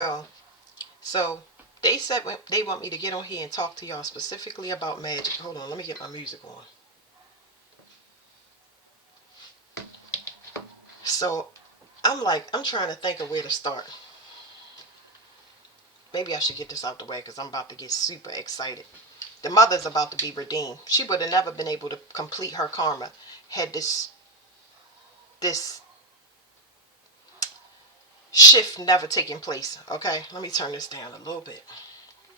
Well, so they said they want me to get on here and talk to y'all specifically about magic. Hold on, let me get my music on. So I'm trying to think of where to start. Maybe I should get this out the way because I'm about to get super excited. The mother's about to be redeemed. She would have never been able to complete her karma had this shift never taken place. Okay, let me turn this down a little bit.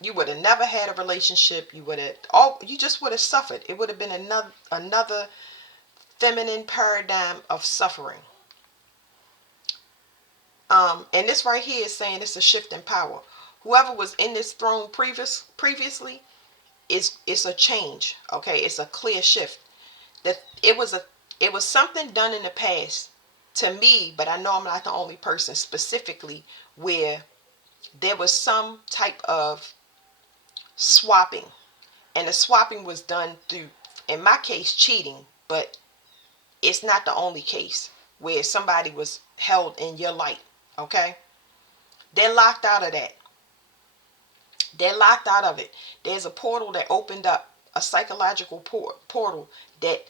You would have never had a relationship. You just would have suffered. It would have been another feminine paradigm of suffering. And this right here is saying it's a shift in power. Whoever was in this throne previously is a change. Okay, it's a clear shift. That it was something done in the past to me, but I know I'm not the only person specifically where there was some type of swapping, and the swapping was done through, in my case, cheating, but it's not the only case where somebody was held in your light. Okay, they're locked out of that. They're locked out of it. There's a portal that opened up, a psychological portal that,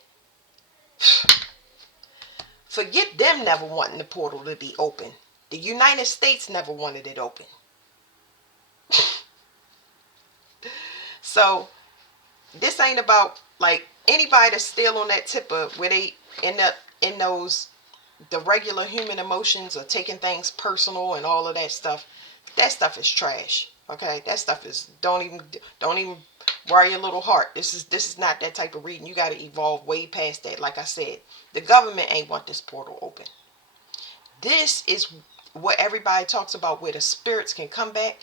forget them never wanting the portal to be open. The United States never wanted it open. So this ain't about like anybody that's still on that tip of where they end up in those the regular human emotions or taking things personal and all of that stuff. That stuff is trash. Okay, that stuff is don't even worry your little heart. This is not that type of reading. You got to evolve way past that. Like I said, the government ain't want this portal open. This is what everybody talks about, where the spirits can come back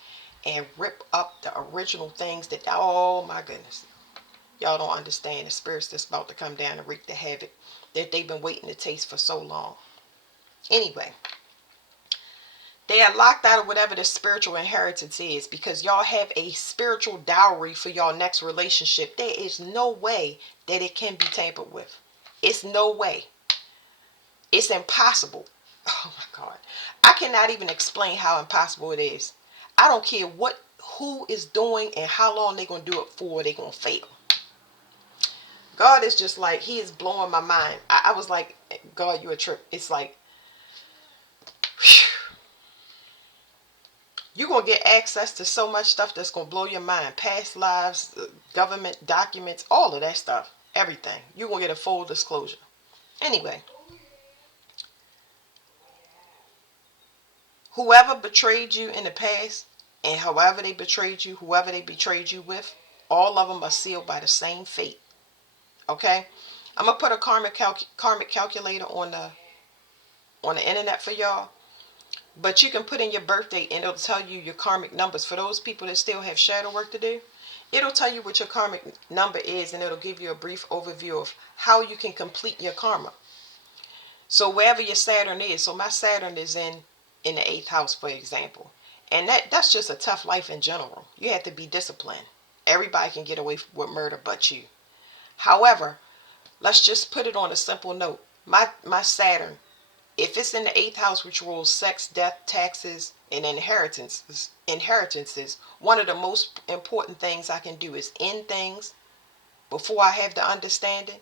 and rip up the original things that, oh my goodness, y'all don't understand the spirits that's about to come down and wreak the havoc that they've been waiting to taste for so long. Anyway, they are locked out of whatever the spiritual inheritance is because y'all have a spiritual dowry for y'all next relationship. There is no way that it can be tampered with. It's no way. It's impossible. Oh my God. I cannot even explain how impossible it is. I don't care who is doing and how long they're going to do it for, they're going to fail. God is just like, he is blowing my mind. I was like, God, you a trip. It's like, you're going to get access to so much stuff that's going to blow your mind. Past lives, government documents, all of that stuff. Everything. You're going to get a full disclosure. Anyway, whoever betrayed you in the past, and however they betrayed you, whoever they betrayed you with, all of them are sealed by the same fate. Okay? I'm going to put a karmic calculator on the internet for y'all. But you can put in your birthday and it'll tell you your karmic numbers. For those people that still have shadow work to do, it'll tell you what your karmic number is, and it'll give you a brief overview of how you can complete your karma. So wherever your Saturn is, so my Saturn is in the 8th house, for example. And that's just a tough life in general. You have to be disciplined. Everybody can get away with murder but you. However, let's just put it on a simple note. My Saturn, if it's in the 8th house, which rules sex, death, taxes, and inheritances, one of the most important things I can do is end things before I have the understanding.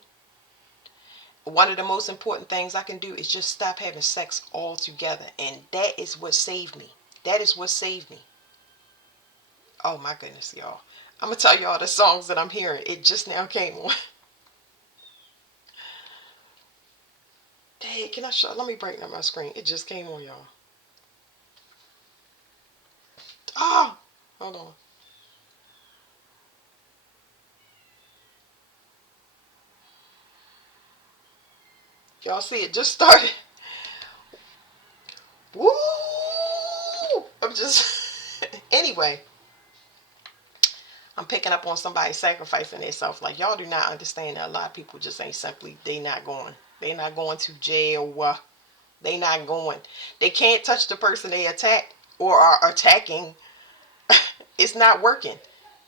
One of the most important things I can do is just stop having sex altogether. And that is what saved me. That is what saved me. Oh my goodness, y'all. I'm going to tell y'all the songs that I'm hearing. It just now came on. Dang, can I show? Let me brighten up my screen. It just came on, y'all. Oh, hold on. Y'all see it just started. Woo! I'm just anyway. I'm picking up on somebody sacrificing themselves. Like, y'all do not understand that a lot of people just ain't simply, they not going. They not going to jail. They not going. They can't touch the person they attack or are attacking. It's not working.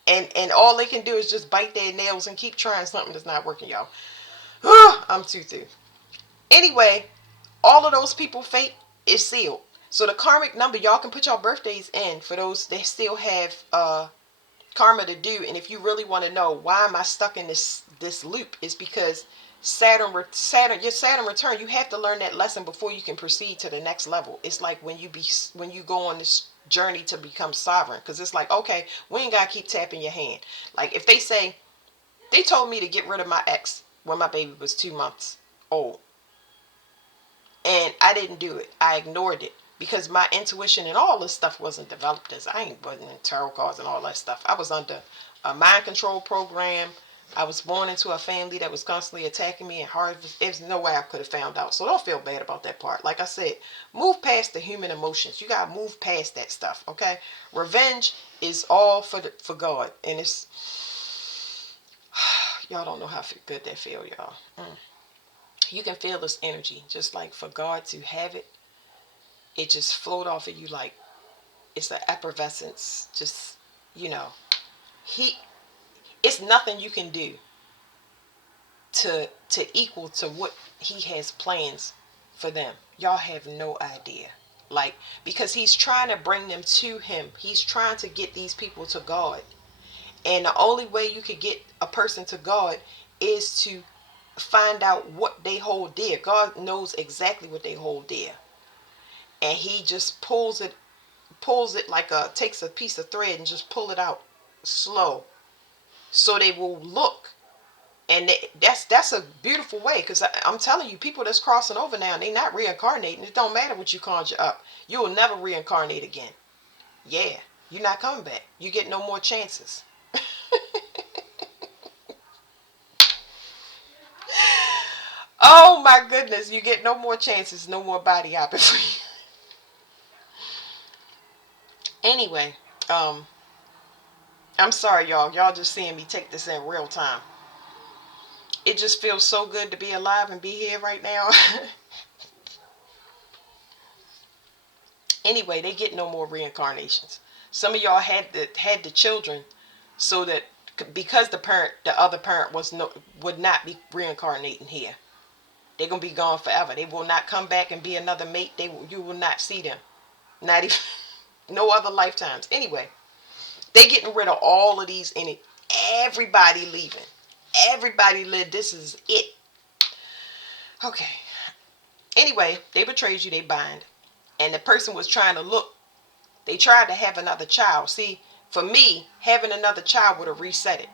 And all they can do is just bite their nails and keep trying something that's not working, y'all. I'm too through. Anyway, all of those people fate is sealed. So the karmic number, y'all can put your birthdays in for those that still have karma to do. And if you really want to know why am I stuck in this loop, is because your Saturn return, you have to learn that lesson before you can proceed to the next level. It's like when you go on this journey to become sovereign, because it's like, okay, we ain't gotta keep tapping your hand. Like if they told me to get rid of my ex when my baby was 2 months old, and I didn't do it. I ignored it because my intuition and all this stuff wasn't developed. As I ain't wasn't in tarot cards and all that stuff. I was under a mind control program. I was born into a family that was constantly attacking me, and hard. There's no way I could have found out. So don't feel bad about that part. Like I said, move past the human emotions. You gotta move past that stuff. Okay, revenge is all for God, and it's y'all don't know how good that feel, y'all. You can feel this energy, just like for God to have it. It just flowed off of you like it's an effervescence. Just, you know, he. It's nothing you can do to equal to what he has plans for them. Y'all have no idea. Like, because he's trying to bring them to him. He's trying to get these people to God. And the only way you could get a person to God is to find out what they hold dear. God knows exactly what they hold dear. And he just pulls it like takes a piece of thread and just pull it out slow. So they will look. And that's a beautiful way, because I'm telling you, people that's crossing over now, they not reincarnating. It don't matter what you conjure up. You will never reincarnate again. Yeah, you're not coming back. You get no more chances. Oh my goodness, you get no more chances, no more body hopping for you. Anyway, I'm sorry, y'all. Y'all just seeing me take this in real time. It just feels so good to be alive and be here right now. Anyway, they get no more reincarnations. Some of y'all had the children, so that because the other parent would not be reincarnating here. They're gonna be gone forever. They will not come back and be another mate. You will not see them. Not even no other lifetimes. Anyway, they getting rid of all of these in it. Everybody leaving. Everybody live. This is it. Okay. Anyway, they betrayed you. They bind. And the person was trying to look. They tried to have another child. See, for me, having another child would have reset it.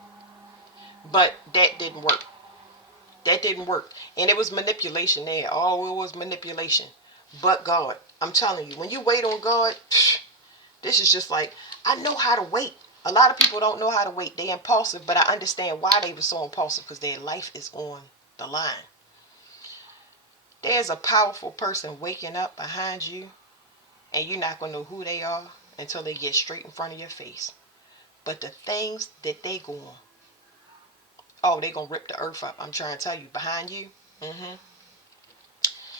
But that didn't work. That didn't work. And it was manipulation there. Oh, it was manipulation. But God, I'm telling you, when you wait on God, this is just like, I know how to wait. A lot of people don't know how to wait. They're impulsive, but I understand why they were so impulsive, because their life is on the line. There's a powerful person waking up behind you, and you're not going to know who they are until they get straight in front of your face. But the things that they go on, oh, they going to rip the earth up. I'm trying to tell you, behind you.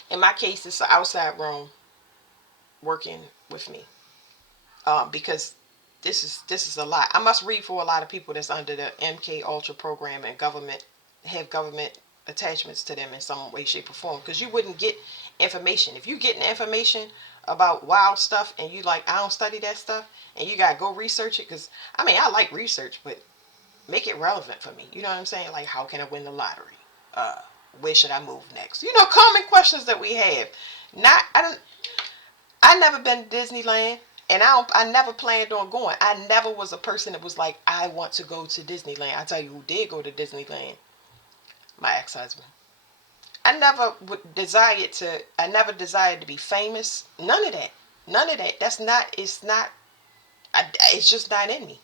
In my case, it's an outside room working with me. Because this is a lot. I must read for a lot of people that's under the MK Ultra program and have government attachments to them in some way, shape, or form. Because you wouldn't get information. If you getting information about wild stuff and you like, I don't study that stuff, and you gotta go research it, because I like research, but make it relevant for me. You know what I'm saying? Like, how can I win the lottery? Where should I move next? Common questions that we have. I never been to Disneyland, and I never planned on going. I never was a person that was like, I want to go to Disneyland. I tell you who did go to Disneyland. My ex-husband. I never desired to be famous. None of that. None of that. It's just not in me.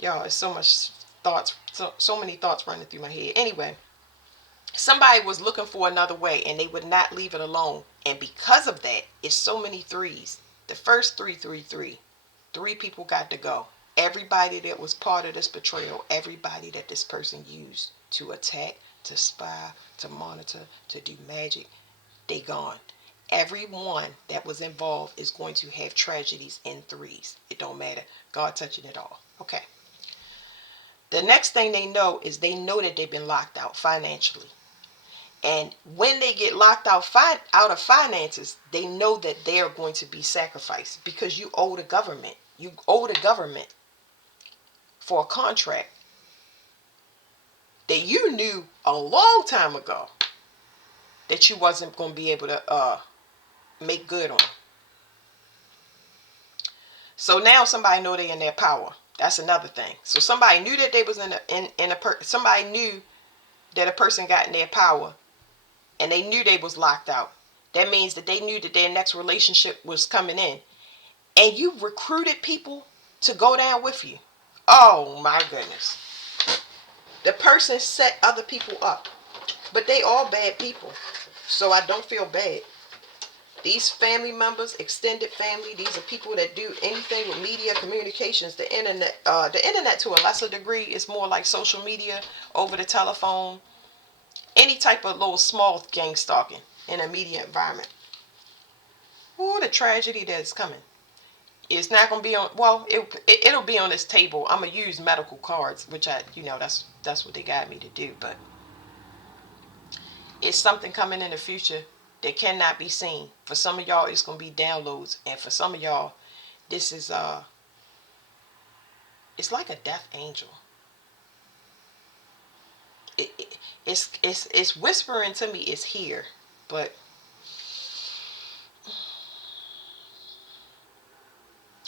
Y'all, it's so much thoughts, so many thoughts running through my head. Anyway, somebody was looking for another way, and they would not leave it alone. And because of that, it's so many threes. The first three people got to go. Everybody that was part of this betrayal, everybody that this person used to attack, to spy, to monitor, to do magic, they gone. Everyone that was involved is going to have tragedies in threes. It don't matter. God touching it all. Okay. The next thing they know is they know that they've been locked out financially. And when they get locked out of finances, they know that they are going to be sacrificed because you owe the government. You owe the government for a contract that you knew a long time ago that you wasn't going to be able to make good on. So now somebody know they in their power. That's another thing. So somebody knew that they was somebody knew that a person got in their power, and they knew they was locked out. That means that they knew that their next relationship was coming in, and you recruited people to go down with you. Oh my goodness. The person set other people up, but they all bad people, so I don't feel bad. These family members, extended family, these are people that do anything with media communications. The internet to a lesser degree is more like social media, over the telephone, any type of little small gang stalking in a media environment. Ooh, the tragedy that's coming. It's not gonna be on. Well, it'll be on this table. I'm gonna use medical cards, which that's what they got me to do. But it's something coming in the future that cannot be seen. For some of y'all, it's gonna be downloads, and for some of y'all, this is it's like a death angel. It's whispering to me it's here, but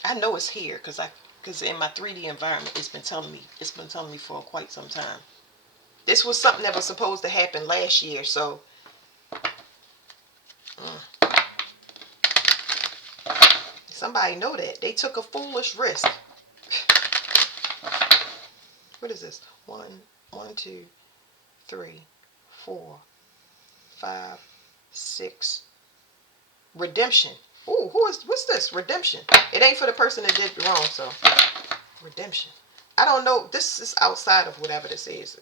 I know it's here because in my 3D environment it's been telling me for quite some time. This was something that was supposed to happen last year, so somebody know that. They took a foolish risk. What is this? 1, 2, 3, 4, 5, 6. Redemption. Ooh, what's this? Redemption. It ain't for the person that did wrong, so redemption. I don't know. This is outside of whatever this is.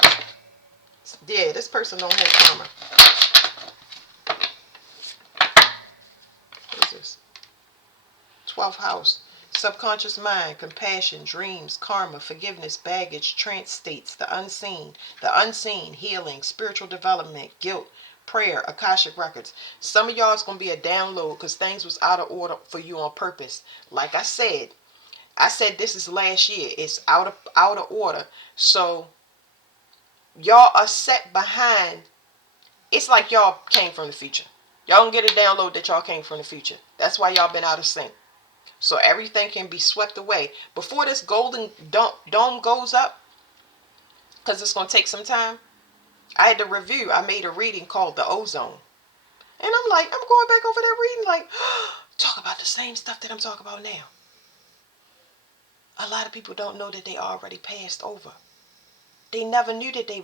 Yeah, this person don't have karma. What is this? 12th house. Subconscious mind, compassion, dreams, karma, forgiveness, baggage, trance states, the unseen, healing, spiritual development, guilt, prayer, Akashic records. Some of y'all is going to be a download because things was out of order for you on purpose. Like I said this is last year. It's out of order. So y'all are set behind. It's like y'all came from the future. Y'all gonna get a download that y'all came from the future. That's why y'all been out of sync. So everything can be swept away. Before this golden dome goes up, because it's going to take some time, I had to review. I made a reading called The Ozone. And I'm going back over that reading like, talk about the same stuff that I'm talking about now. A lot of people don't know that they already passed over. They never knew that they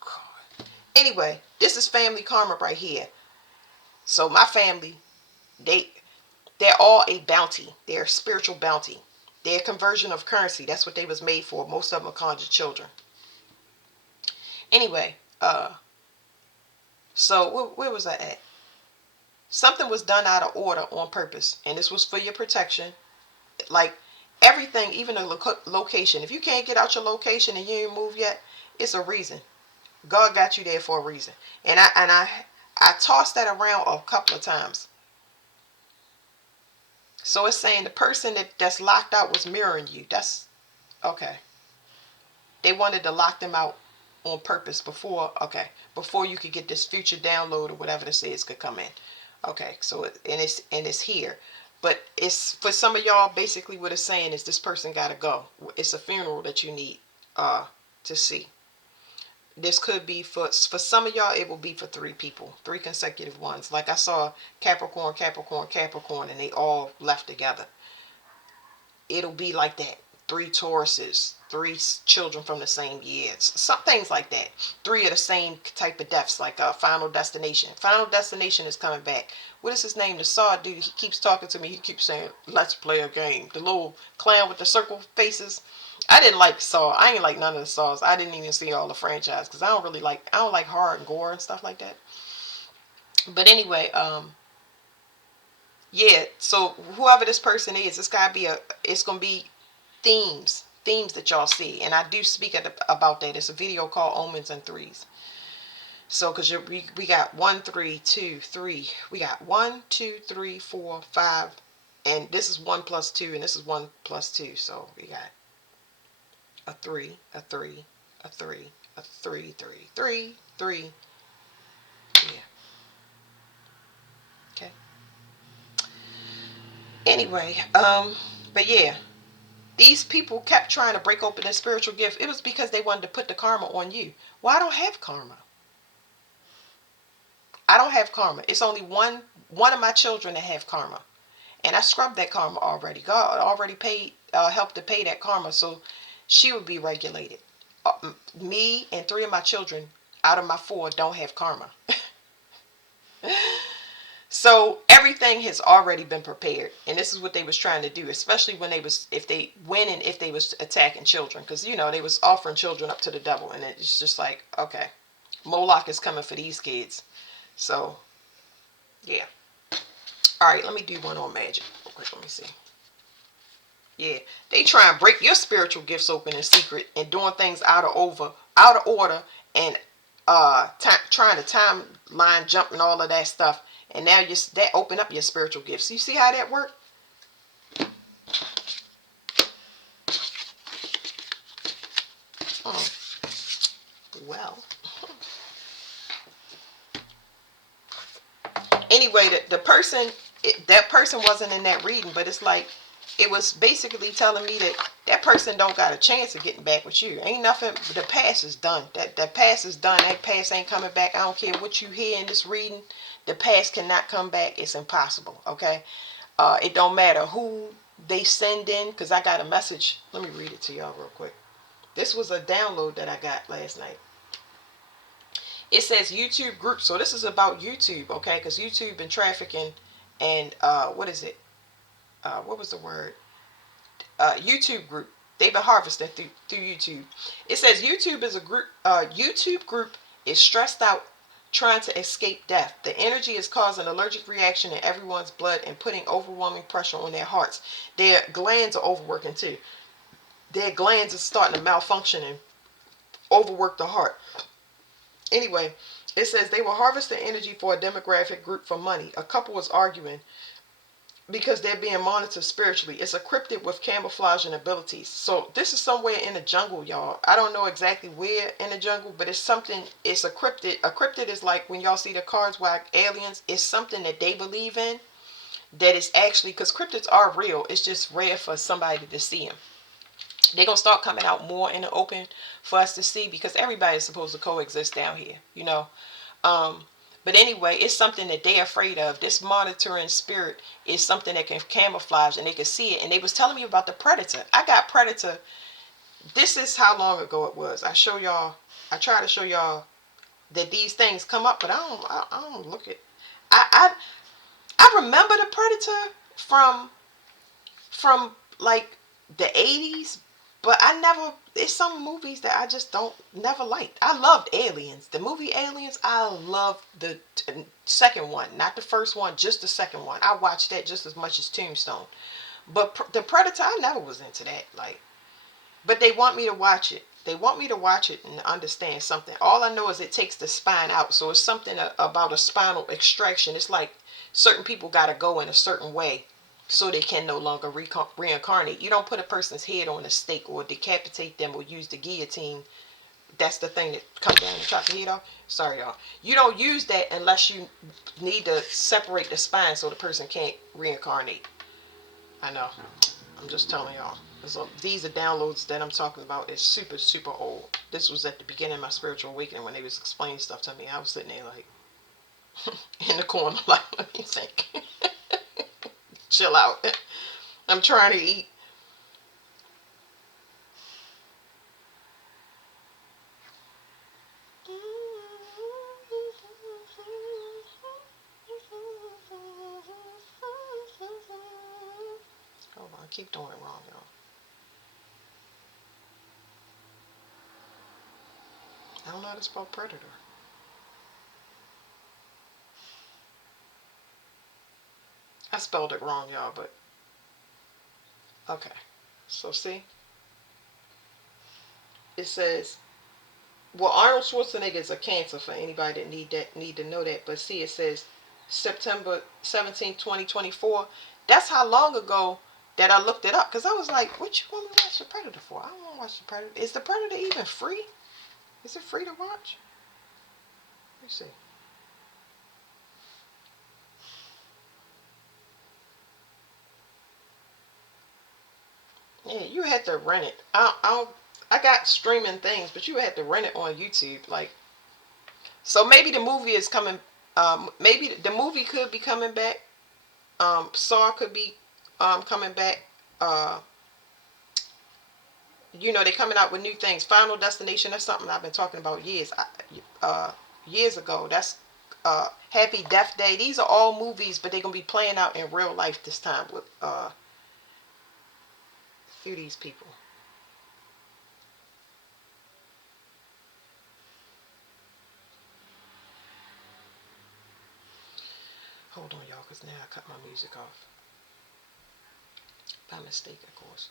God. Anyway, this is family karma right here. So my family, they're all a bounty. They're a spiritual bounty. They're a conversion of currency. That's what they was made for. Most of them are conjured children. Anyway, so where was I at? Something was done out of order on purpose, and this was for your protection. Like everything, even a location. If you can't get out your location and you ain't moved yet, it's a reason. God got you there for a reason. And I tossed that around a couple of times. So it's saying the person that's locked out was mirroring you. That's okay. They wanted to lock them out on purpose before you could get this future download or whatever this is could come in. Okay, so it's here. But it's for some of y'all, basically what it's saying is this person gotta go. It's a funeral that you need to see. This could be for some of y'all, it will be for 3 people, 3 consecutive ones. Like I saw Capricorn, Capricorn, Capricorn, and they all left together. It'll be like that. 3 Tauruses, 3 children from the same year. Some things like that. 3 of the same type of deaths, like Final Destination. Final Destination is coming back. What is his name? The Saw dude. He keeps talking to me. He keeps saying, "Let's play a game." The little clown with the circle faces. I didn't like Saw. I ain't like none of the Saws. I didn't even see all the franchise because I don't like horror and gore and stuff like that. But anyway, yeah. So whoever this person is, it's gonna be themes. themes that y'all see, and I do speak about that. It's a video called Omens and Threes. So, because we got 1, 3, 2, 3. We got 1, 2, 3, 4, 5, and this is 1 plus 2, and this is 1 plus 2. So we got a 3, a 3, a 3, a 3, 3, 3, 3. Yeah. Okay. Anyway, but yeah, these people kept trying to break open their spiritual gift. It was because they wanted to put the karma on you. Well, I don't have karma. I don't have karma. It's only one of my children that have karma, and I scrubbed that karma already. God already paid, helped to pay that karma, so she would be regulated. Me and 3 of my children out of my 4 don't have karma. So everything has already been prepared, and this is what they was trying to do, especially when they was if they was attacking children, because they was offering children up to the devil, and it's just like, okay, Moloch is coming for these kids. So yeah. All right, let me do one on magic real quick. Let me see. Yeah, they try and break your spiritual gifts open in secret and doing things out of order, and trying to timeline jump and all of that stuff. And now that open up your spiritual gifts. You see how that worked? Oh, well. Anyway, that person wasn't in that reading, but it's like it was basically telling me that person don't got a chance of getting back with you. Ain't nothing. The past is done. That past is done. That past ain't coming back. I don't care what you hear in this reading. The past cannot come back. It's impossible. Okay. It don't matter who they send in, because I got a message. Let me read it to y'all real quick. This was a download that I got last night. It says YouTube group. So this is about YouTube, okay? Because YouTube been trafficking, and what is it? What was the word? YouTube group. They've been harvesting through YouTube. It says YouTube is a group. YouTube group is stressed out, trying to escape death. The energy is causing an allergic reaction in everyone's blood and putting overwhelming pressure on their hearts. Their glands are overworking too. Their glands are starting to malfunction and overwork the heart. Anyway, it says they will harvest the energy for a demographic group for money. A couple was arguing because they're being monitored spiritually. It's a cryptid with camouflaging abilities. So this is somewhere in the jungle, y'all. I don't know exactly where in the jungle, but it's something. It's a cryptid. A cryptid is like when y'all see the cards where aliens. It's something that they believe in. That is actually, because cryptids are real. It's just rare for somebody to see them. They're going to start coming out more in the open for us to see, because everybody is supposed to coexist down here. Um, but anyway, it's something that they're afraid of. This monitoring spirit is something that can camouflage, and they can see it. And they was telling me about the predator. I got predator. This is how long ago it was. I try to show y'all that these things come up, but I don't look at. I remember the predator from like the 80s, but I never, it's some movies that I just don't never liked. I loved Aliens, the movie Aliens. I loved the second one, not the first one, just the second one. I watched that just as much as Tombstone. But the Predator, I never was into that. Like, but they want me to watch it. They want me to watch it and understand something. All I know is it takes the spine out. So it's something about a spinal extraction. It's like certain people got to go in a certain way so they can no longer reincarnate. You don't put a person's head on a stake or decapitate them or use the guillotine. That's the thing that come down and chop the head off. Sorry, y'all. You don't use that unless you need to separate the spine so the person can't reincarnate. I know. I'm just telling y'all. So these are downloads that I'm talking about. It's super, super old. This was at the beginning of my spiritual awakening when they was explaining stuff to me. I was sitting there like in the corner, like, let me think. Chill out. I'm trying to eat. Hold on, I keep doing it wrong, y'all. I don't know how to spell predator. I spelled it wrong, y'all, but okay. So see? it says, well, Arnold Schwarzenegger is a cancer for anybody that need to know that. But see, it says September 17th, 2024. That's how long ago that I looked it up, because I was like, what you want me to watch The Predator for? I don't want to watch The Predator. Is The Predator even free? Is it free to watch? Let me see. Yeah, you had to rent it. I got streaming things, but you had to rent it on YouTube. Like, so maybe the movie is coming. Maybe the movie could be coming back. Saw could be coming back. They're coming out with new things. Final Destination. That's something I've been talking about years ago. That's Happy Death Day. These are all movies, but they're gonna be playing out in real life this time with through these people. Hold on, y'all, because now I cut my music off. By mistake, of course.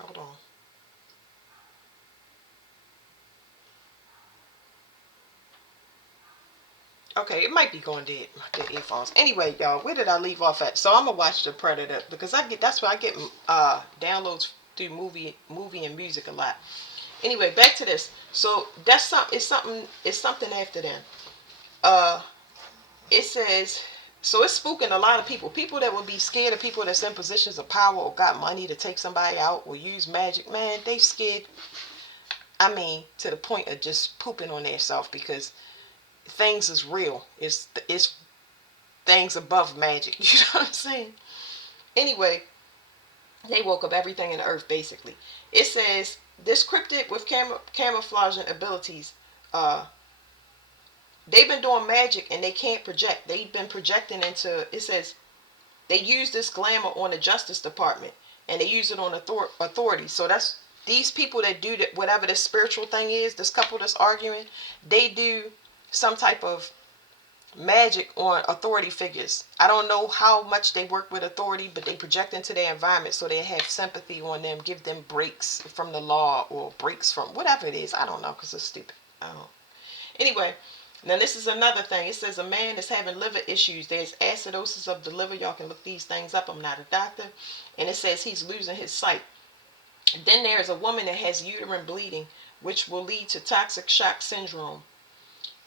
Hold on. Okay, it might be going dead. The earphones. Anyway, y'all, where did I leave off at? So I'm gonna watch The Predator because that's where I get downloads through movie and music a lot. Anyway, back to this. So that's it's something after then. Uh, it says, so it's spooking a lot of people. People that would be scared of people that's in positions of power or got money to take somebody out or use magic. Man, they scared. I mean, to the point of just pooping on themselves because things is real. It's things above magic. You know what I'm saying? Anyway, they woke up everything in the earth basically. It says this cryptid with camouflaging abilities. They've been doing magic and they can't project. They've been projecting into. It says they use this glamour on the Justice Department and they use it on authorities. So that's these people that do that. Whatever this spiritual thing is, this couple that's arguing, they do some type of magic on authority figures. I don't know how much they work with authority, but they project into their environment so they have sympathy on them, give them breaks from the law or breaks from whatever it is. I don't know because it's stupid. I don't. Anyway, now this is another thing. It says a man is having liver issues. There's acidosis of the liver. Y'all can look these things up. I'm not a doctor. And it says he's losing his sight. Then there's a woman that has uterine bleeding, which will lead to toxic shock syndrome.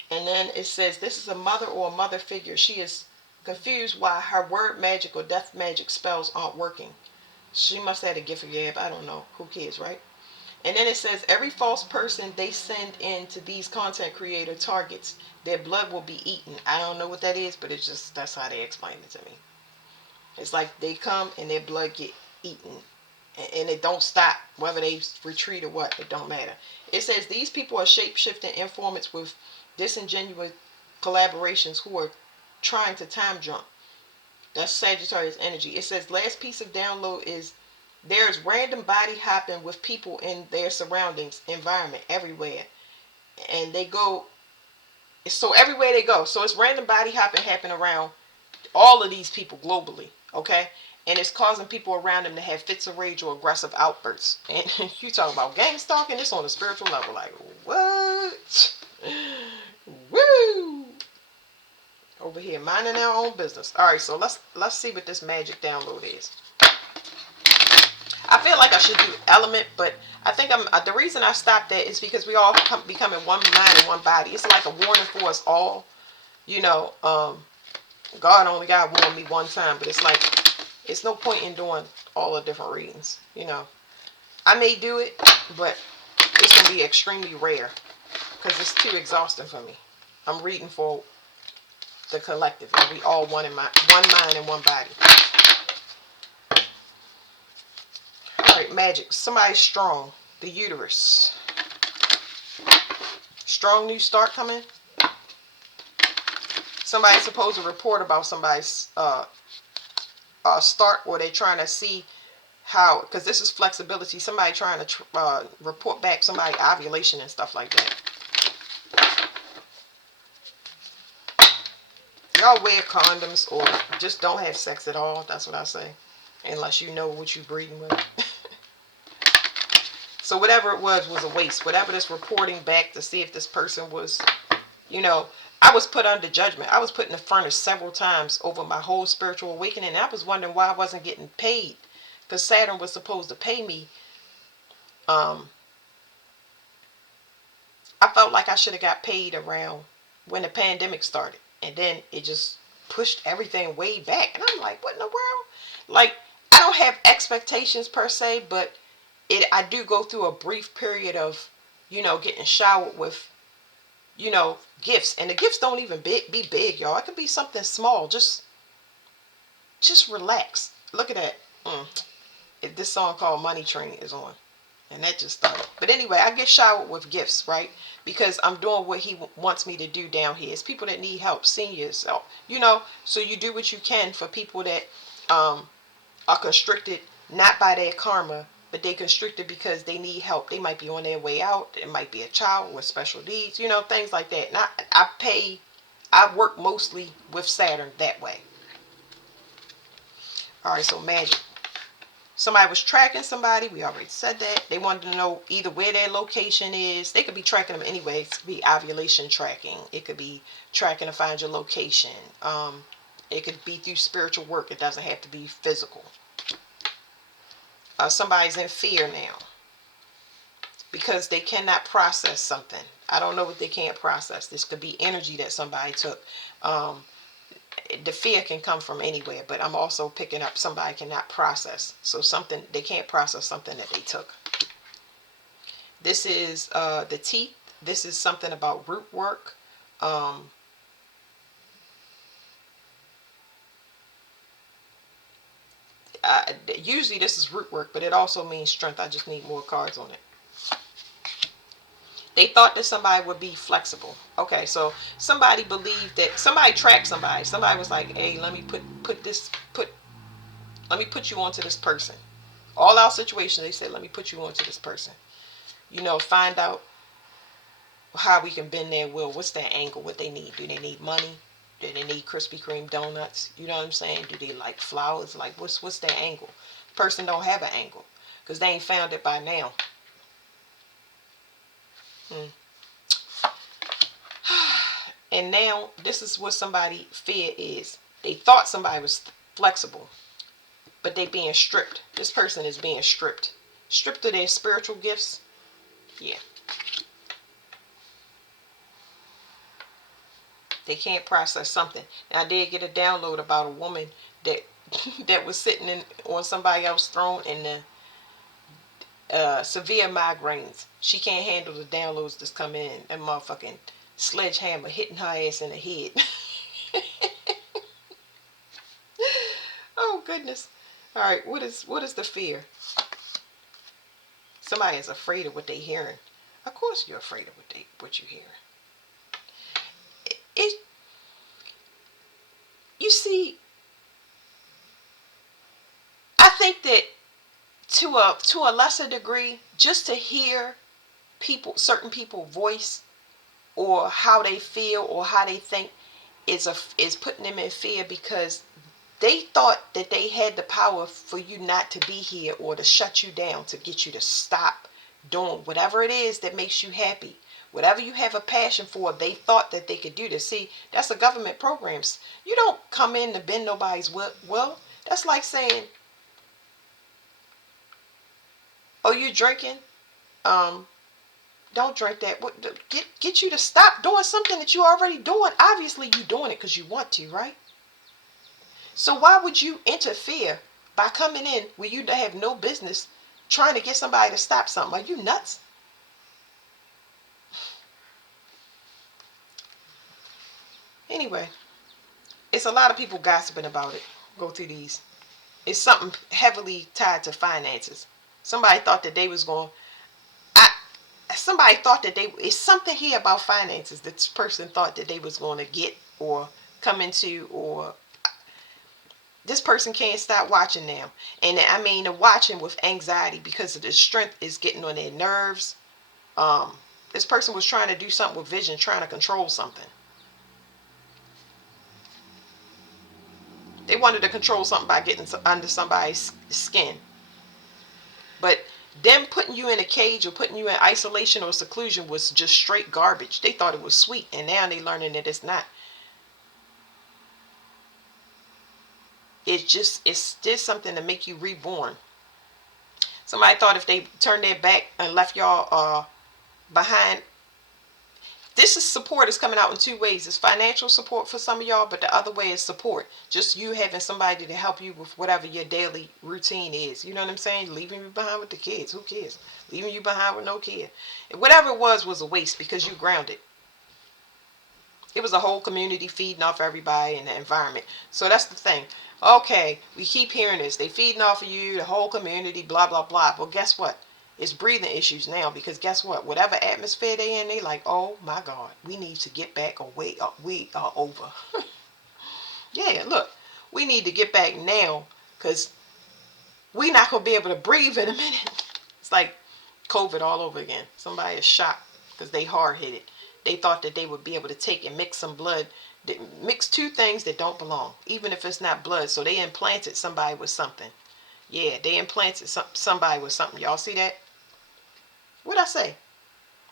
And then it says this is a mother or a mother figure. She is confused why her word magic or death magic spells aren't working. She must have had a gift of gab. I don't know. Who cares, right? And then it says every false person they send in to these content creator targets, their blood will be eaten. I don't know what that is, but it's just that's how they explain it to me. It's like they come and their blood get eaten. And it don't stop. Whether they retreat or what, it don't matter. It says these people are shape-shifting informants with disingenuous collaborations who are trying to time jump. That's Sagittarius energy. It says last piece of download is there's random body hopping with people in their surroundings, environment, everywhere. And they go, so everywhere they go. So it's random body hopping happening around all of these people globally, okay? And it's causing people around them to have fits of rage or aggressive outbursts. And you talking about gang stalking, this on a spiritual level. Like, what? Woo! Over here, minding our own business. All right, so let's see what this magic download is. I feel like I should do element, but I think the reason I stopped that is because we all becoming one mind and one body. It's like a warning for us all. You know, God only got warned me one time, but it's like it's no point in doing all the different readings. You know, I may do it, but it's gonna be extremely rare because it's too exhausting for me. I'm reading for the collective, and we all one mind and one body. All right, magic. Somebody's strong. The uterus. Strong new start coming. Somebody's supposed to report about somebody's start, or they're trying to see how, because this is flexibility. Somebody trying to report back somebody ovulation and stuff like that. Y'all wear condoms or just don't have sex at all. That's what I say. Unless you know what you're breeding with. So whatever it was a waste. Whatever this reporting back to see if this person was, you know, I was put under judgment. I was put in the furnace several times over my whole spiritual awakening. And I was wondering why I wasn't getting paid. Because Saturn was supposed to pay me. I felt like I should have got paid around when the pandemic started. And then it just pushed everything way back. And I'm like, what in the world? Like, I don't have expectations per se, but I do go through a brief period of, you know, getting showered with, you know, gifts. And the gifts don't even be big, y'all. It could be something small. Just relax. Look at that. This song called Money Train is on. And that just started. But anyway, I get showered with gifts, right? Because I'm doing what he wants me to do down here. It's people that need help, seniors, so, you know. So you do what you can for people that are constricted, not by their karma, but they constricted because they need help. They might be on their way out. It might be a child with special needs, you know, things like that. And I work mostly with Saturn that way. All right, so magic. Somebody was tracking somebody. We already said that. They wanted to know either where their location is. They could be tracking them anyway. It could be ovulation tracking. It could be tracking to find your location. It could be through spiritual work. It doesn't have to be physical. Somebody's in fear now because they cannot process something. I don't know what they can't process. This could be energy that somebody took. The fear can come from anywhere, but I'm also picking up somebody cannot process. So something, they can't process something that they took. This is the teeth. This is something about root work. Usually this is root work, but it also means strength. I just need more cards on it. They thought that somebody would be flexible. Okay, so somebody believed that somebody tracked somebody. Somebody was like, "Hey, let me put you onto this person." All our situations, they said, "Let me put you onto this person." You know, find out how we can bend their will. What's their angle? What they need? Do they need money? Do they need Krispy Kreme donuts? You know what I'm saying? Do they like flowers? Like what's their angle? Person don't have an angle because they ain't found it by now. And now this is what somebody fear is. They thought somebody was flexible, but they being stripped. This person is being stripped of their spiritual gifts. Yeah, they can't process something. Now, I did get a download about a woman that that was sitting on somebody else's throne in the severe migraines. She can't handle the downloads that's come in. That motherfucking sledgehammer hitting her ass in the head. Oh goodness. All right, what is the fear? Somebody is afraid of what they're hearing. Of course you're afraid of what you're hearing. You see, I think that to a lesser degree, just to hear certain people voice or how they feel or how they think is putting them in fear, because they thought that they had the power for you not to be here or to shut you down, to get you to stop doing whatever it is that makes you happy. Whatever you have a passion for, they thought that they could do this. See, that's a government program. You don't come in to bend nobody's will. That's like saying, "Oh, you drinking? Don't drink that." Get you to stop doing something that you already doing. Obviously, you doing it because you want to, right? So why would you interfere by coming in where you have no business trying to get somebody to stop something? Are you nuts? Anyway, it's a lot of people gossiping about it. Go through these. It's something heavily tied to finances. Somebody thought that they was going, somebody thought that it's something here about finances that this person thought that they was going to get or come into, or this person can't stop watching now. And I mean, they're watching with anxiety because of the strength is getting on their nerves. This person was trying to do something with vision, trying to control something. They wanted to control something by getting under somebody's skin. But them putting you in a cage or putting you in isolation or seclusion was just straight garbage. They thought it was sweet, and now they're learning that it's not. It's just something to make you reborn. Somebody thought if they turned their back and left y'all behind. This is support is coming out in two ways. It's financial support for some of y'all, but the other way is support. Just you having somebody to help you with whatever your daily routine is. You know what I'm saying? Leaving you behind with the kids. Who cares? Leaving you behind with no kid. Whatever it was a waste because you grounded. It was a whole community feeding off everybody in the environment. So that's the thing. Okay, we keep hearing this. They feeding off of you, the whole community, blah, blah, blah. Well, guess what? It's breathing issues now because guess what? Whatever atmosphere they in, they like, oh my God, we need to get back away. We are over. Yeah, look, we need to get back now because we're not going to be able to breathe in a minute. It's like COVID all over again. Somebody is shocked because they hard-headed. They thought that they would be able to take and mix some blood, mix two things that don't belong, even if it's not blood. So they implanted somebody with something. Yeah, they implanted somebody with something. Y'all see that? What'd I say?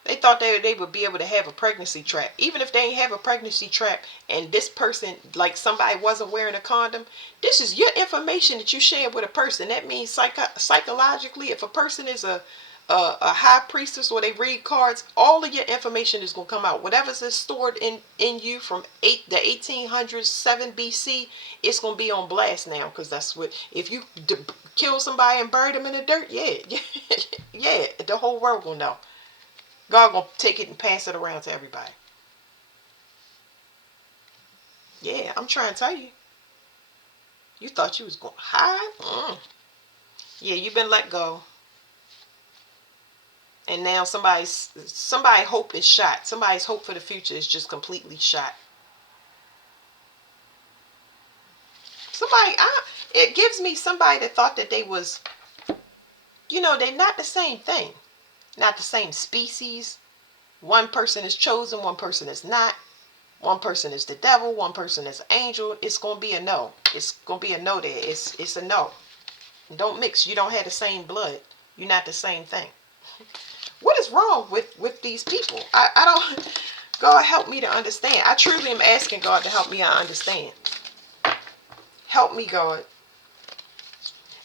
They thought they would be able to have a pregnancy trap. Even if they ain't have a pregnancy trap and this person, like somebody wasn't wearing a condom, this is your information that you share with a person. That means psychologically, if a person is a high priestess or they read cards, all of your information is going to come out. Whatever's is stored in you from the 1800s, 7 BC, it's going to be on blast now because that's what, if you kill somebody and bury them in the dirt, yeah, the whole world will know. God gonna take it and pass it around to everybody. Yeah, I'm trying to tell you. You thought you was going to hide? Yeah, you've been let go. And now somebody's hope is shot. Somebody's hope for the future is just completely shot. It gives me somebody that thought that they was, they're not the same thing. Not the same species. One person is chosen, one person is not. One person is the devil, one person is an angel. It's going to be a no. It's going to be a no there. It's a no. Don't mix. You don't have the same blood. You're not the same thing. What is wrong with these people? I don't. God, help me to understand. I truly am asking God to help me to understand. Help me, God.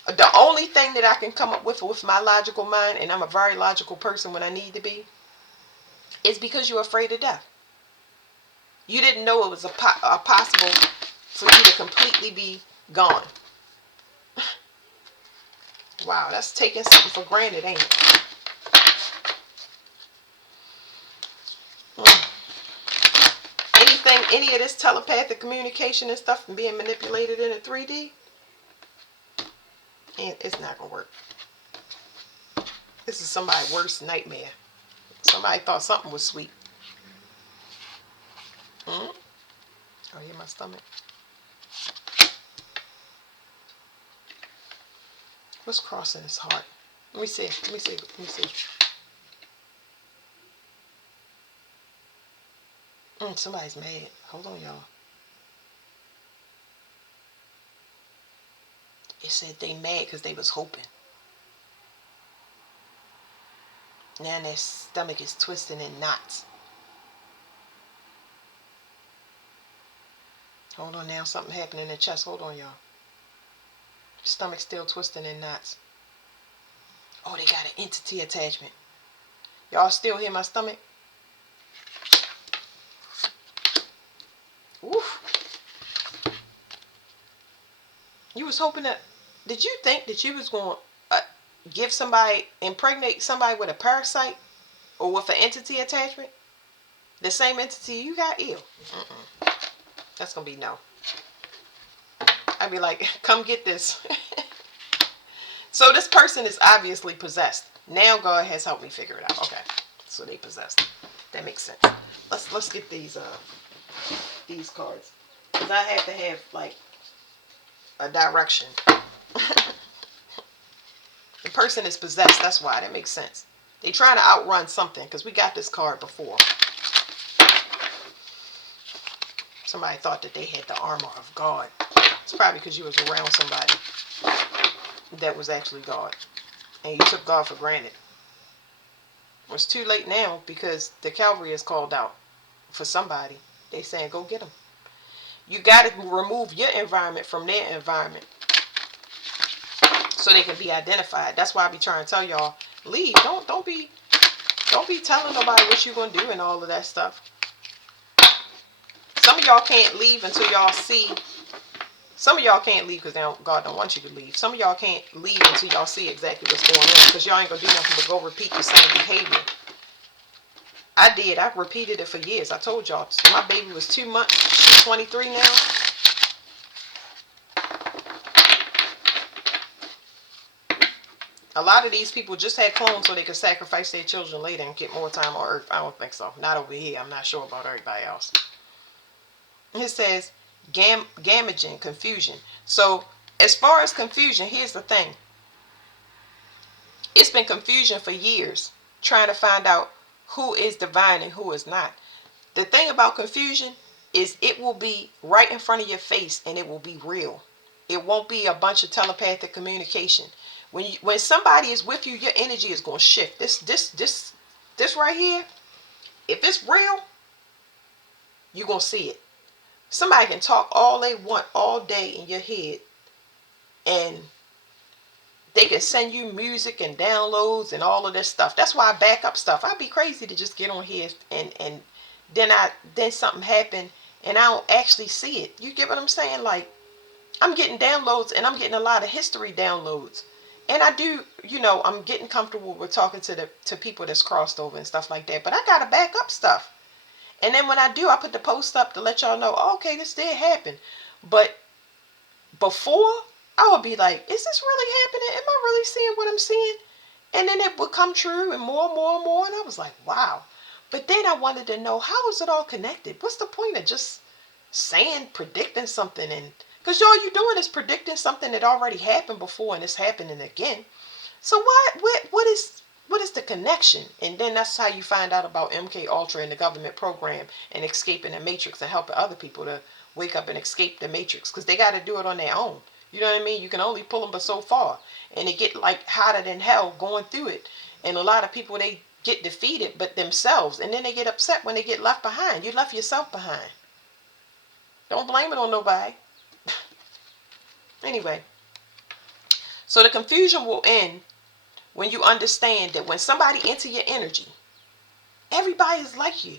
The only thing that I can come up with my logical mind, and I'm a very logical person when I need to be, is because you're afraid of death. You didn't know it was possible for you to completely be gone. Wow, that's taking something for granted, ain't it? Any of this telepathic communication and stuff and being manipulated in a 3D, and it's not going to work. This is somebody's worst nightmare. Somebody thought something was sweet. Oh, yeah, my stomach. What's crossing his heart? Let me see. Somebody's mad. Hold on, y'all. It said they mad because they was hoping. Now their stomach is twisting in knots. Hold on now. Something happened in the chest. Hold on, y'all. Stomach still twisting in knots. Oh, they got an entity attachment. Y'all still hear my stomach? Oof. You was hoping that... Did you think that you was going to impregnate somebody with a parasite or with an entity attachment? The same entity you got? Ew. That's going to be no. I'd be like, come get this. So this person is obviously possessed. Now God has helped me figure it out. Okay. so they possessed. That makes sense. Let's get these cards, because I have to have like a direction. The person is possessed. That's why. That makes sense. They trying to outrun something, because we got this card before. Somebody thought that they had the armor of God. It's probably because you was around somebody that was actually God, and you took God for granted. It's too late now, because the cavalry is called out for somebody. They saying go get them. You got to remove your environment from their environment so they can be identified. That's why I be trying to tell y'all, leave. Don't be telling nobody what you gonna do and all of that stuff. Some of y'all can't leave until y'all see. Some of y'all can't leave because God don't want you to leave. Some of y'all can't leave until y'all see exactly what's going on, because y'all ain't gonna do nothing but go repeat the same behavior. I did. I repeated it for years. I told y'all. My baby was 2 months. She's 23 now. A lot of these people just had clones so they could sacrifice their children later and get more time on earth. I don't think so. Not over here. I'm not sure about everybody else. It says gamaging, confusion. So as far as confusion, here's the thing. It's been confusion for years, trying to find out who is divine and who is not. The thing about confusion is it will be right in front of your face, and it will be real. It won't be a bunch of telepathic communication. When somebody is with you, your energy is going to shift. This right here, if it's real, you're going to see it. Somebody can talk all they want all day in your head, and they can send you music and downloads and all of this stuff. That's why I back up stuff. I'd be crazy to just get on here and then something happen and I don't actually see it. You get what I'm saying? Like, I'm getting downloads, and I'm getting a lot of history downloads. And I do, I'm getting comfortable with talking to people that's crossed over and stuff like that. But I gotta back up stuff. And then when I do, I put the post up to let y'all know, oh, okay, this did happen. But before, I would be like, is this really happening? Am I really seeing what I'm seeing? And then it would come true, and more and more and more. And I was like, wow. But then I wanted to know, how is it all connected? What's the point of just predicting something? And because all you're doing is predicting something that already happened before, and it's happening again. So what is the connection? And then that's how you find out about MK Ultra and the government program and escaping the matrix and helping other people to wake up and escape the matrix, because they got to do it on their own. You know what I mean? You can only pull them but so far, and they get like hotter than hell going through it. And a lot of people, they get defeated but themselves, and then they get upset when they get left behind. You left yourself behind. Don't blame it on nobody. Anyway, so the confusion will end when you understand that when somebody enter your energy, everybody is like you.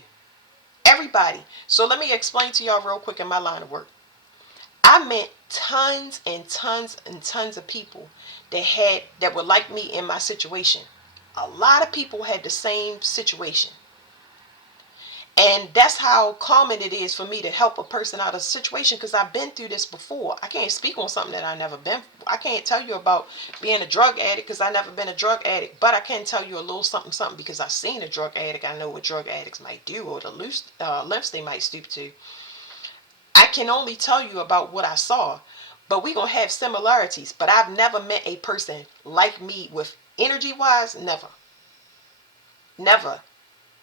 Everybody. So let me explain to y'all real quick in my line of work. I met tons and tons and tons of people that were like me in my situation. A lot of people had the same situation. And that's how common it is for me to help a person out of a situation, because I've been through this before. I can't speak on something that I've never been. I can't tell you about being a drug addict because I've never been a drug addict. But I can tell you a little something, something, because I've seen a drug addict. I know what drug addicts might do, or the lengths they might stoop to. I can only tell you about what I saw. But we're going to have similarities. But I've never met a person like me with energy-wise. Never. Never.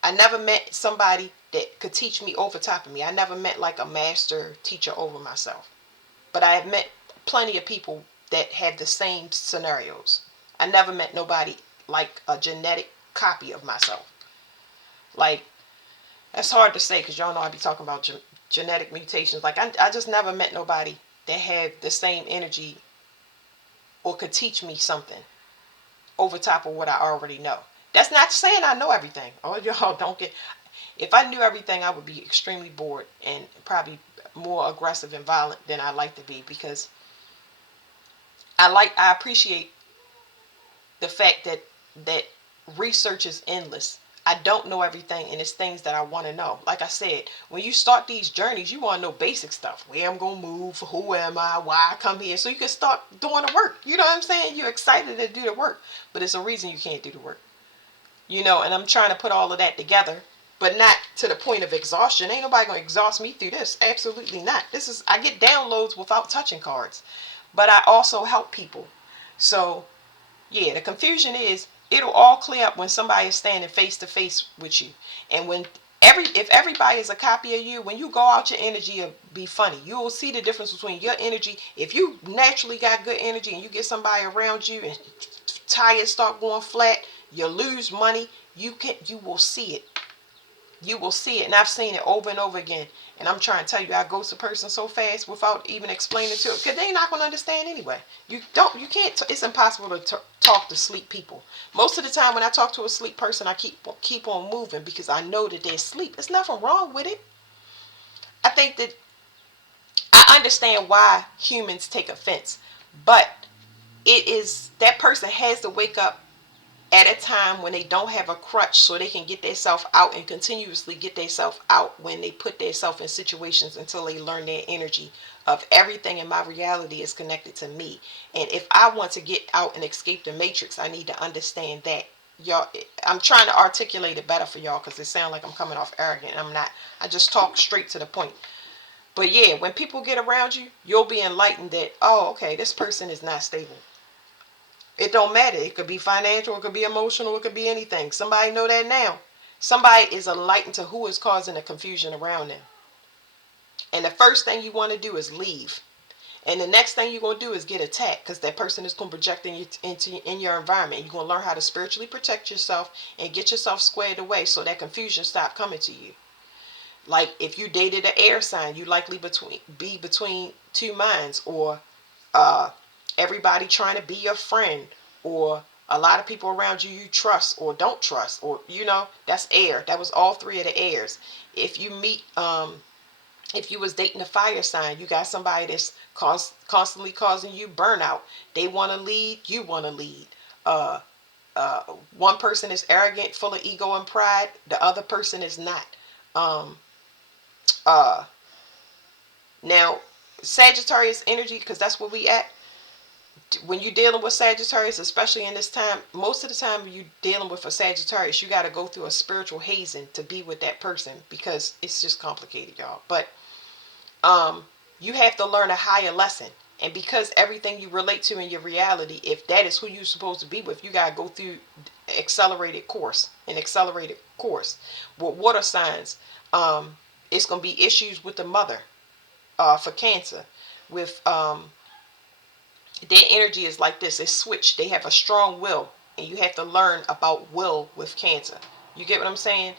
I never met somebody that could teach me over top of me. I never met like a master teacher over myself. But I have met plenty of people that have the same scenarios. I never met nobody like a genetic copy of myself. Like, that's hard to say because y'all know I be talking about genetic mutations. Like, I just never met nobody that had the same energy or could teach me something over top of what I already know. That's not saying I know everything. Oh, y'all don't get... If I knew everything, I would be extremely bored and probably more aggressive and violent than I like to be, because I appreciate the fact that research is endless. I don't know everything, and it's things that I want to know. Like I said, when you start these journeys, you want to know basic stuff. Where I'm going to move, who am I, why I come here, so you can start doing the work. You know what I'm saying? You're excited to do the work, but it's a reason you can't do the work. and I'm trying to put all of that together, but not to the point of exhaustion. Ain't nobody gonna exhaust me through this. Absolutely not. I get downloads without touching cards, but I also help people. So yeah, the confusion is it'll all clear up when somebody is standing face to face with you. And when if everybody is a copy of you, when you go out, your energy will be funny. You will see the difference between your energy. If you naturally got good energy and you get somebody around you and tires start going flat, you lose money, you will see it. You will see it. And I've seen it over and over again. And I'm trying to tell you, I ghost a person so fast without even explaining to it, because they're not going to understand anyway. You can't, it's impossible to talk to sleep people. Most of the time when I talk to a sleep person, I keep on moving because I know that they're asleep. There's nothing wrong with it. I think that I understand why humans take offense, but it is that person has to wake up at a time when they don't have a crutch so they can get themselves out and continuously get themselves out when they put themselves in situations until they learn their energy of everything in my reality is connected to me. And if I want to get out and escape the matrix, I need to understand that. Y'all, I'm trying to articulate it better for y'all because it sounds like I'm coming off arrogant. I'm not. I just talk straight to the point. But yeah, when people get around you, you'll be enlightened that, oh, okay, this person is not stable. It don't matter. It could be financial, it could be emotional, it could be anything. Somebody know that now. Somebody is enlightened to who is causing the confusion around them. And the first thing you want to do is leave. And the next thing you're going to do is get attacked because that person is going to project in your environment. You're going to learn how to spiritually protect yourself and get yourself squared away so that confusion stop coming to you. Like if you dated an air sign, you likely be between two minds, or uh, everybody trying to be your friend, or a lot of people around you trust or don't trust, or that's air. That was all three of the airs. If you meet if you was dating a fire sign, you got somebody that's constantly causing you burnout. They want to lead, you want to lead. uh uh One person is arrogant, full of ego and pride, the other person is not. um uh Now, Sagittarius energy, because that's where we at. When you're dealing with Sagittarius, especially in this time, most of the time when you're dealing with a Sagittarius, you got to go through a spiritual hazing to be with that person because it's just complicated, y'all. But you have to learn a higher lesson. And because everything you relate to in your reality, if that is who you're supposed to be with, you got to go through an accelerated course. With water signs, it's going to be issues with the mother, for Cancer. With their energy is like this. It's switched. They have a strong will, and you have to learn about will with Cancer. You get what I'm saying?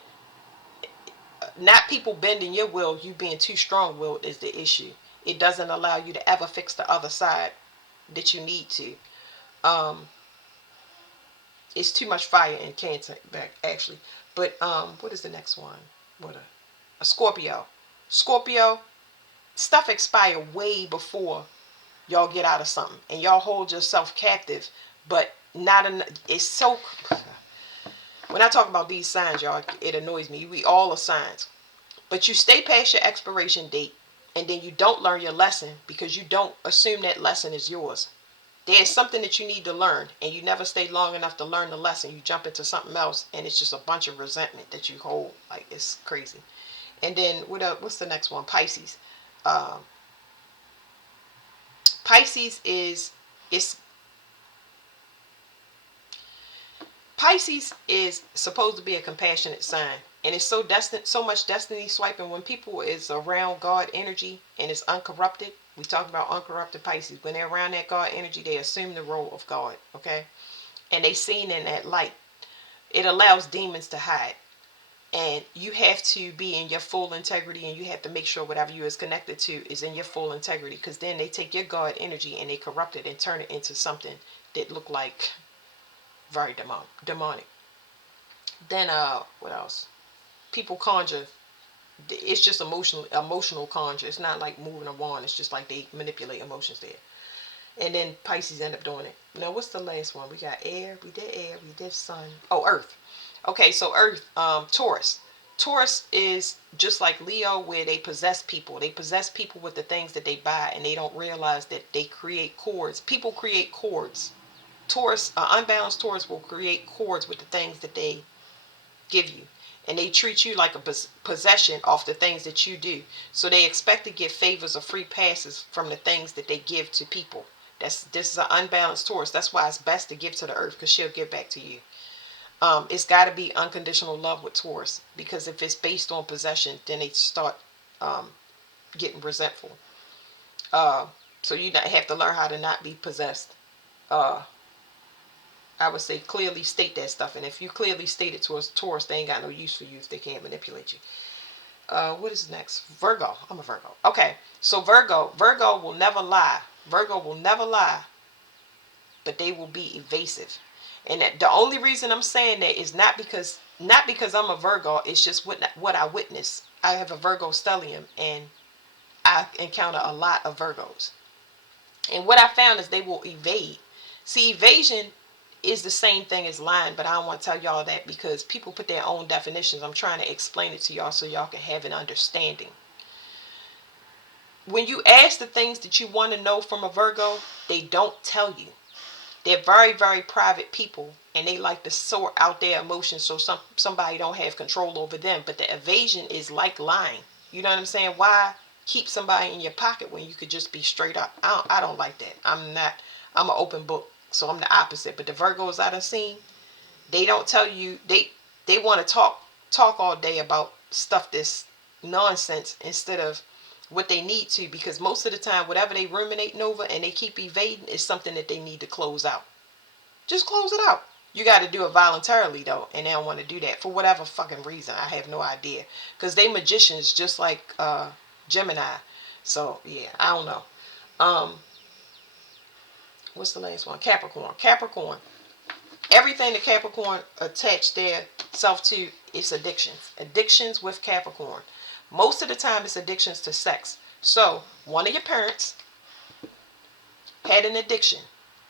Not people bending your will. You being too strong-willed is the issue. It doesn't allow you to ever fix the other side that you need to. Um, it's too much fire in Cancer, actually. But what is the next one? What a Scorpio. Scorpio, stuff expire way before y'all get out of something, and y'all hold yourself captive, but not enough. It's so, when I talk about these signs, y'all, it annoys me. We all are signs, but you stay past your expiration date, and then you don't learn your lesson because you don't assume that lesson is yours. There's something that you need to learn, and you never stay long enough to learn the lesson. You jump into something else, and it's just a bunch of resentment that you hold. Like, it's crazy. And then what's the next one? Pisces. um, Pisces is it's Pisces is supposed to be a compassionate sign, and it's so much destiny swiping when people is around God energy and it's uncorrupted. We talk about uncorrupted Pisces. When they're around that God energy, they assume the role of God, okay? And they seen in that light. It allows demons to hide. And you have to be in your full integrity, and you have to make sure whatever you is connected to is in your full integrity, because then they take your God energy and they corrupt it and turn it into something that look like very demonic. Then what else? People conjure. It's just emotional conjure. It's not like moving a wand. It's just like they manipulate emotions there. And then Pisces end up doing it. Now, what's the last one? We got air. We did air. We did sun. Oh, earth. Okay, so earth, Taurus. Taurus is just like Leo, where they possess people. They possess people with the things that they buy, and they don't realize that they create cords. People create cords. Taurus, unbalanced Taurus will create cords with the things that they give you. And they treat you like a possession off the things that you do. So they expect to get favors or free passes from the things that they give to people. This is an unbalanced Taurus. That's why it's best to give to the earth, because she'll give back to you. It's got to be unconditional love with Taurus, because if it's based on possession, then they start getting resentful. So you have to learn how to not be possessed. I would say clearly state that stuff. And if you clearly state it towards Taurus, they ain't got no use for you if they can't manipulate you. What is next? Virgo. I'm a Virgo. Okay, so Virgo will never lie. Virgo will never lie, but they will be evasive. And the only reason I'm saying that is not because I'm a Virgo. It's just what I witness. I have a Virgo stellium, and I encounter a lot of Virgos. And what I found is they will evade. See, evasion is the same thing as lying, but I don't want to tell y'all that because people put their own definitions. I'm trying to explain it to y'all so y'all can have an understanding. When you ask the things that you want to know from a Virgo, they don't tell you. They're very, very private people, and they like to sort out their emotions so somebody don't have control over them. But the evasion is like lying. You know what I'm saying? Why keep somebody in your pocket when you could just be straight up? I don't like that. I'm an open book, so I'm the opposite. But the Virgos I've seen, they don't tell you. They want to talk all day about stuff that's nonsense instead of what they need to, because most of the time whatever they ruminating over and they keep evading is something that they need to close out. Just close it out. You got to do it voluntarily though, and they don't want to do that for whatever fucking reason. I have no idea, because they magicians just like Gemini. So yeah, I don't know. What's the last one? Capricorn. Everything that Capricorn attached their self to is addictions with Capricorn. Most of the time it's addictions to sex. So one of your parents had an addiction,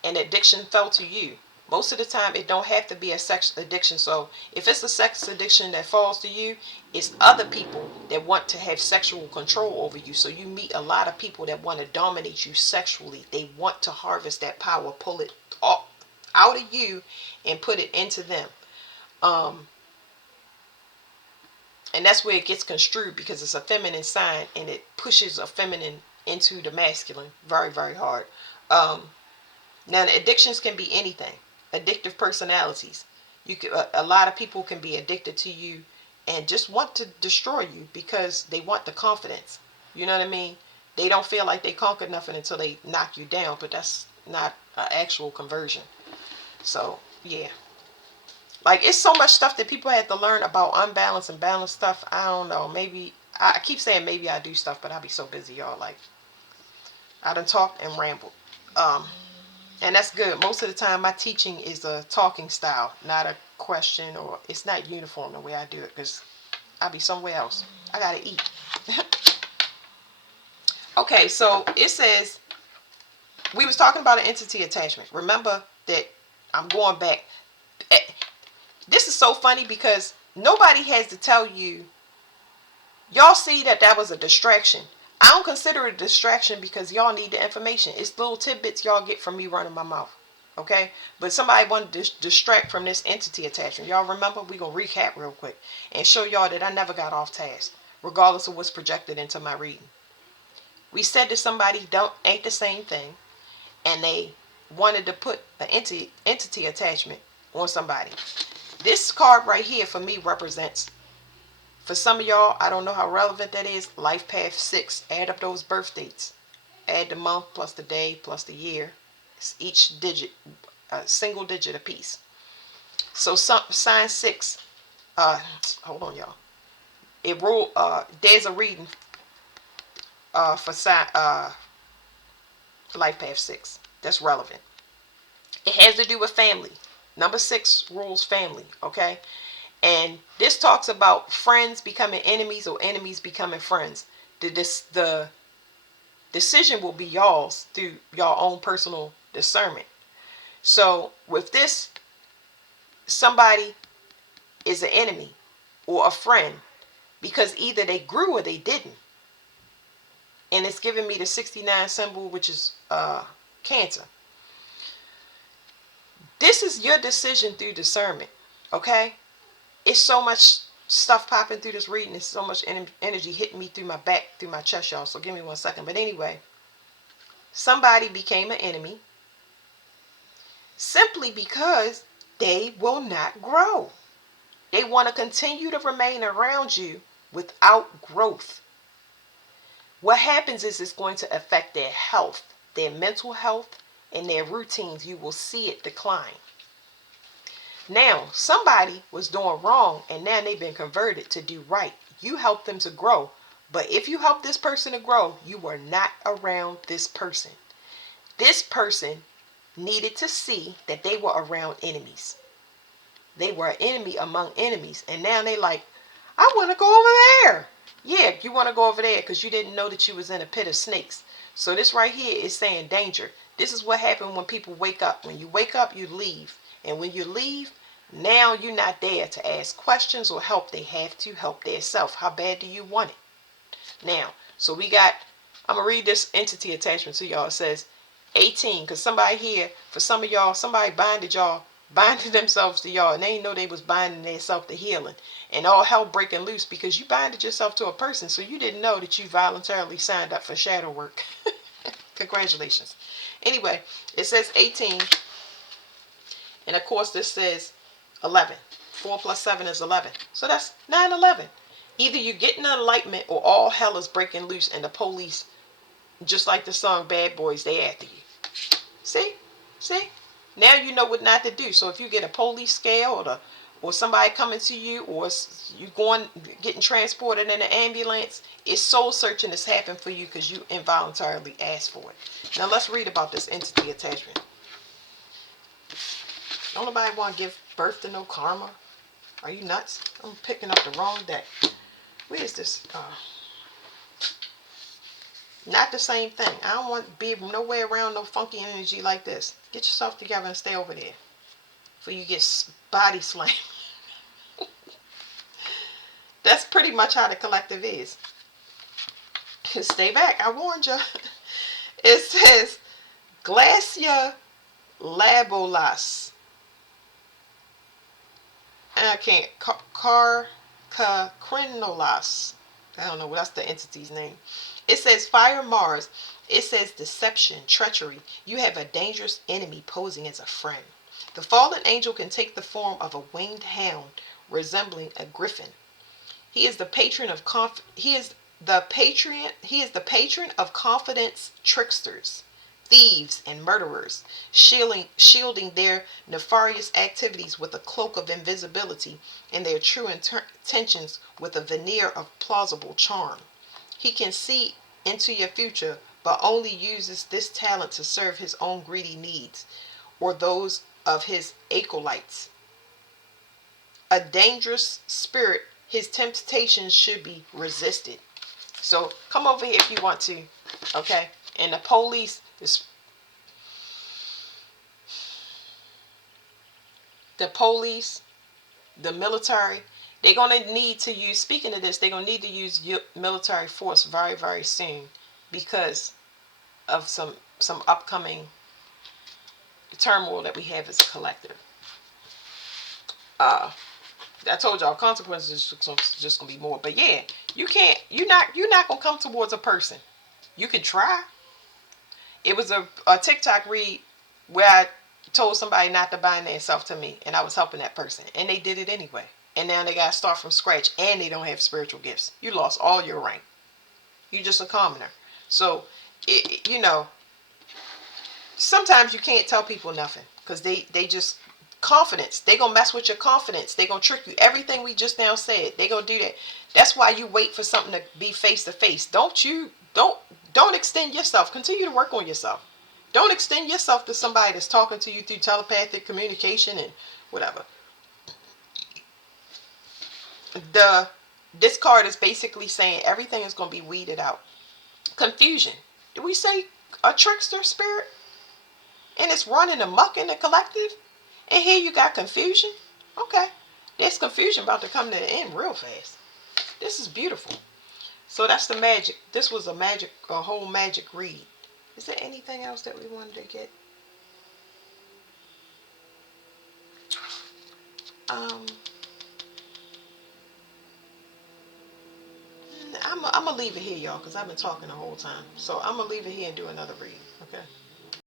and addiction fell to you. Most of the time it don't have to be a sex addiction. So if it's a sex addiction that falls to you, it's other people that want to have sexual control over you. So you meet a lot of people that want to dominate you sexually. They want to harvest that power, pull it out of you and put it into them. And that's where it gets construed, because it's a feminine sign and it pushes a feminine into the masculine very, very hard. Now the addictions can be anything. Addictive personalities. A lot of people can be addicted to you and just want to destroy you because they want the confidence. You know what I mean? They don't feel like they conquered nothing until they knock you down, but that's not an actual conversion. So yeah. Like, it's so much stuff that people have to learn about unbalanced and balanced stuff. I don't know. Maybe, I keep saying maybe I do stuff, but I be so busy, y'all. Like, I done talked and rambled. And that's good. Most of the time, my teaching is a talking style, not a question, or it's not uniform the way I do it, because I be somewhere else. I gotta eat. Okay, so it says, we was talking about an entity attachment. Remember that I'm going back. This is so funny because nobody has to tell you. Y'all see that was a distraction. I don't consider it a distraction because y'all need the information. It's little tidbits y'all get from me running my mouth. Okay? But somebody wanted to distract from this entity attachment. Y'all remember? We're going to recap real quick and show y'all that I never got off task, regardless of what's projected into my reading. We said that somebody ain't the same thing, and they wanted to put an entity attachment on somebody. This card right here for me represents, for some of y'all, I don't know how relevant that is, life path 6. Add up those birth dates. Add the month plus the day plus the year. It's each digit, a single digit apiece. So sign 6. Hold on, y'all. There's a reading for sign life path 6. That's relevant. It has to do with family. Number 6 rules family, okay? And this talks about friends becoming enemies or enemies becoming friends. The decision will be y'all's through your own personal discernment. So with this, somebody is an enemy or a friend because either they grew or they didn't. And it's giving me the 69 symbol, which is Cancer. This is your decision through discernment, okay? It's so much stuff popping through this reading. It's so much energy hitting me through my back, through my chest, y'all. So give me 1 second. But anyway, somebody became an enemy simply because they will not grow. They want to continue to remain around you without growth. What happens is it's going to affect their health, their mental health, and their routines. You will see it decline. Now, somebody was doing wrong and now they've been converted to do right. You help them to grow. But if you help this person to grow, you were not around this person. This person needed to see that they were around enemies. They were an enemy among enemies. And now they like, I want to go over there. Yeah, you want to go over there because you didn't know that you was in a pit of snakes. So this right here is saying danger. This is what happens when people wake up. When you wake up, you leave. And when you leave, now you're not there to ask questions or help. They have to help themselves. How bad do you want it? Now, so we got, I'm going to read this entity attachment to y'all. It says 18, because somebody here, for some of y'all, somebody binded themselves to y'all, and they didn't know they was binding themselves to healing. And all hell breaking loose because you binded yourself to a person, so you didn't know that you voluntarily signed up for shadow work. Congratulations. Anyway, it says 18, and of course this says 11. 4 plus 7 is 11. So that's 9/11. Either you get an enlightenment or all hell is breaking loose and the police, just like the song Bad Boys, they after you. See? See? Now you know what not to do. So if you get a police scale or somebody coming to you, or you getting transported in an ambulance, it's soul searching that's happened for you because you involuntarily asked for it. Now let's read about this entity attachment. Don't nobody want to give birth to no karma? Are you nuts? I'm picking up the wrong deck. Where is this? Not the same thing. I don't want to be nowhere around no funky energy like this. Get yourself together and stay over there before you get body slammed. That's pretty much how the collective is. Stay back. I warned you. It says Glacia labolas. I can't. Carcacrinolas. I don't know. That's the entity's name. It says Fire Mars. It says deception, treachery. You have a dangerous enemy posing as a friend. The fallen angel can take the form of a winged hound resembling a griffin. He is the patron of confidence tricksters, thieves, and murderers, shielding their nefarious activities with a cloak of invisibility and their true intentions with a veneer of plausible charm. He can see into your future, but only uses this talent to serve his own greedy needs or those of his acolytes. A dangerous spirit, his temptations should be resisted. So come over here if you want to, okay? And the police, the military, they're going to need to use, speaking of this, they're going to need to use military force very, very soon because of some upcoming turmoil that we have as a collective. I told y'all consequences is just gonna be more. But yeah, you're not gonna come towards a person. You can try. It was a TikTok read where I told somebody not to bind themselves to me, and I was helping that person, and they did it anyway. And now they gotta start from scratch, and they don't have spiritual gifts. You lost all your rank. You're just a commoner. So, sometimes you can't tell people nothing because they just confidence. They gonna mess with your confidence. They gonna trick you. Everything we just now said, they gonna do that. That's why you wait for something to be face to face. Don't extend yourself. Continue to work on yourself. Don't extend yourself to somebody that's talking to you through telepathic communication and whatever. This card is basically saying everything is gonna be weeded out. Confusion. Did we say a trickster spirit? And it's running amok in the collective? And here you got confusion? Okay. There's confusion about to come to the end real fast. This is beautiful. So that's the magic. This was a whole magic read. Is there anything else that we wanted to get? going to leave it here, y'all, because I've been talking the whole time. So I'm going to leave it here and do another read. Okay.